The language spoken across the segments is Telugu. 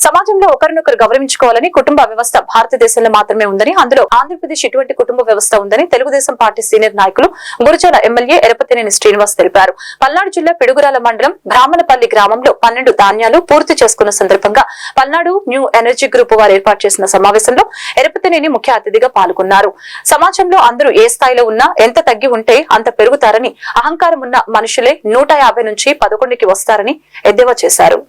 సమాజంలో ఒకరినొకరు గౌరవించుకోవాలని కుటుంబ వ్యవస్థ భారతదేశంలో మాత్రమే ఉందని అందులో ఆంధ్రప్రదేశ్ ఇటువంటి కుటుంబ వ్యవస్థ ఉందని తెలుగుదేశం పార్టీ సీనియర్ నాయకులు గురుచాల ఎమ్మెల్యే ఎరపతినేని శ్రీనివాస్ తెలిపారు. పల్నాడు జిల్లా పిడుగురాల మండలం బ్రాహ్మణపల్లి గ్రామంలో పన్నెండు ధాన్యాలు పూర్తి చేసుకున్న సందర్భంగా పల్నాడు న్యూ ఎనర్జీ గ్రూప్ వారు ఏర్పాటు చేసిన సమావేశంలో ఎరపతినేని ముఖ్య అతిథిగా పాల్గొన్నారు. సమాజంలో అందరూ ఏ స్థాయిలో ఉన్నా ఎంత తగ్గి ఉంటే అంత పెరుగుతారని అహంకారం ఉన్న మనుషులే నూట యాభై నుంచి పదకొండుకి వస్తారని ఎద్దేవా చేశారు.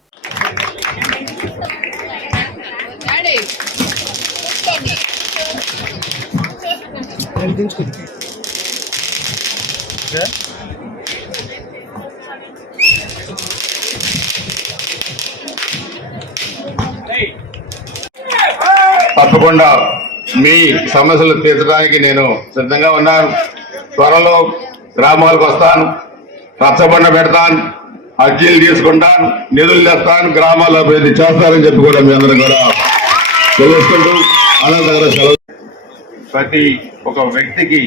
తప్పకుండా మీ సమస్యలు తీర్చడానికి నేను సిద్ధంగా ఉన్నాను. త్వరలో గ్రామాలకు వస్తాను. రచ్చబండ పెడతాను. అర్జీలు తీసుకుంటాను. నిధులు తెస్తాను. గ్రామాల్లో అభివృద్ధి చేస్తానని చెప్పి కూడా మీ అందరూ కూడా తెలుసుకుంటూ అనంతరం సెలవు ప్రతి ఒక వ్యక్తికి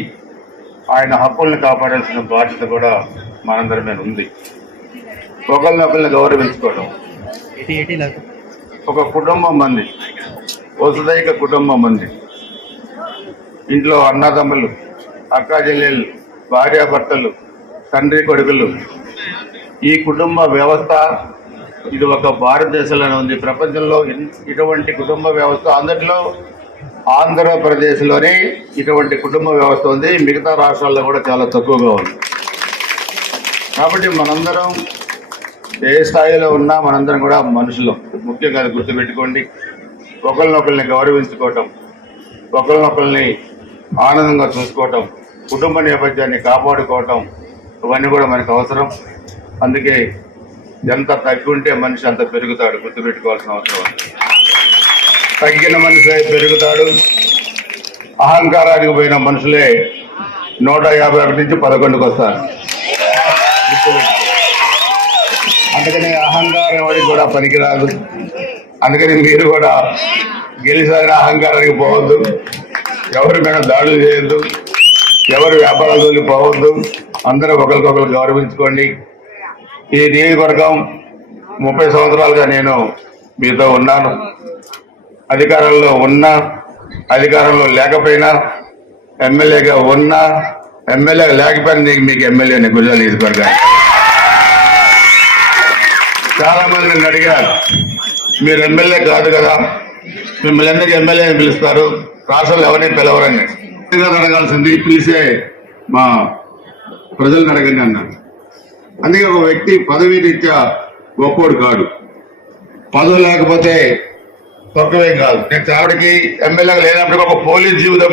ఆయన హక్కుల్ని కాపాడాల్సిన బాధ్యత కూడా మనందరి మీద ఉంది. ఒకరిని ఒకరిని గౌరవించుకోవడం. ఒక కుటుంబం మంది. వసుదైక కుటుంబం మంది. ఇంట్లో అన్నదమ్ములు అక్కా చెల్లెళ్ళు భార్యాభర్తలు తండ్రి కొడుకులు. ఈ కుటుంబ వ్యవస్థ ఇది ఒక భారతదేశంలోనే ఉంది. ప్రపంచంలో ఇటువంటి కుటుంబ వ్యవస్థ అందరిలో ఆంధ్రప్రదేశ్లోనే ఇటువంటి కుటుంబ వ్యవస్థ ఉంది. మిగతా రాష్ట్రాల్లో కూడా చాలా తక్కువగా ఉంది. కాబట్టి మనందరం ఏ స్థాయిలో ఉన్నా మనందరం కూడా మనుషులు. ముఖ్యంగా అది గుర్తుపెట్టుకోండి. ఒకరినొకరిని గౌరవించుకోవటం ఒకరినొకరిని ఆనందంగా చూసుకోవటం కుటుంబ నేపథ్యాన్ని కాపాడుకోవటం ఇవన్నీ కూడా మనకు అవసరం. అందుకే ఎంత తగ్గి ఉంటే మనిషి అంత పెరుగుతాడు. గుర్తుపెట్టుకోవాల్సిన అవసరం తగ్గిన మనిషి పెరుగుతాడు. అహంకారానికి పోయిన మనుషులే నూట యాభై ఒకటి నుంచి పదకొండుకు వస్తారు. అందుకని అహంకారం వాడికి కూడా పనికిరాదు. అందుకని మీరు కూడా గెలిచిన అహంకారానికి పోవద్దు. ఎవరి మీద దాడులు చేయొద్దు. ఎవరి వ్యాపారాలు తోలి పోవద్దు అందరూ ఒకరికొకరు గౌరవించుకోండి. ఈ నియోజకవర్గం ముప్పై సంవత్సరాలుగా నేను మీతో ఉన్నాను. అధికారంలో ఉన్నా అధికారంలో లేకపోయినా ఎమ్మెల్యేగా ఉన్నా ఎమ్మెల్యే లేకపోయినా నీకు మీకు ఎమ్మెల్యేని గుజరాత్ నియోజకవర్గాన్ని చాలా మంది నన్ను అడిగారు మీరు ఎమ్మెల్యే కాదు కదా. మిమ్మల్ని ఎందుకు ఎమ్మెల్యే అని పిలుస్తారు. రాష్ట్రంలో ఎవరిని పిలవరని అడగాల్సింది పిలిచే మా ప్రజలను అడగండి అన్నాను అందుకే ఒక వ్యక్తి పదవి రీత్యా గొప్పోడు కాడు. పదవి లేకపోతే తక్కువే కాదు. నేను ఆవిడకి ఎమ్మెల్యేగా లేనప్పటికీ ఒక పోలీస్ జీవితం